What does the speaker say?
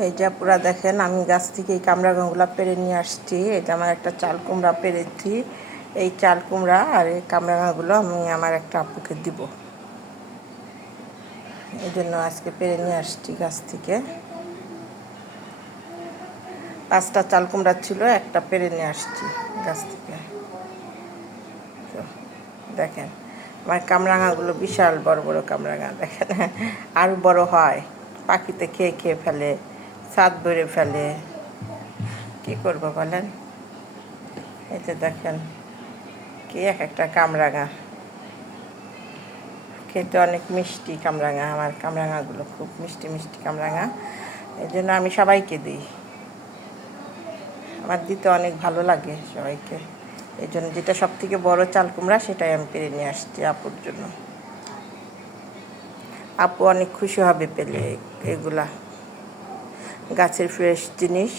এই যে পুরা দেখেন আমি গাছ থেকে এই কামরাঙাগুলো পেরে নিয়ে আসছি। এটা আমার একটা চাল কুমড়া পেরেছি। এই চাল কুমড়া আর এই কামরাঙাগুলো আমি আমার একটা আপুকে দিব, এই জন্য আজকে পেরে নিয়ে আসছি গাছ থেকে। 5টা চাল কুমড়া ছিল, একটা পেরে নিয়ে আসছি গাছ থেকে। তো দেখেন আমার কামরাঙাগুলো বিশাল বড় বড় কামরাঙা, দেখেন আরও বড় হয়, পাখিতে খেয়ে খেয়ে ফেলে, ছাদ ভরে ফেলে, কী করবো বলেন। এই যে দেখেন কি এক একটা কামরাঙা, খেতে অনেক মিষ্টি কামরাঙা। আমার কামরাঙাগুলো খুব মিষ্টি মিষ্টি কামরাঙা, এই জন্য আমি সবাইকে দিই। আমার দিতে অনেক ভালো লাগে সবাইকে, এই জন্য যেটা সব থেকে বড়ো চাল কুমড়া সেটাই আমি পেরে নিয়ে আসছি আপুর জন্য। আপু অনেক খুশি হবে পেলে, এগুলা গাছের ফ্রেশ জিনিস।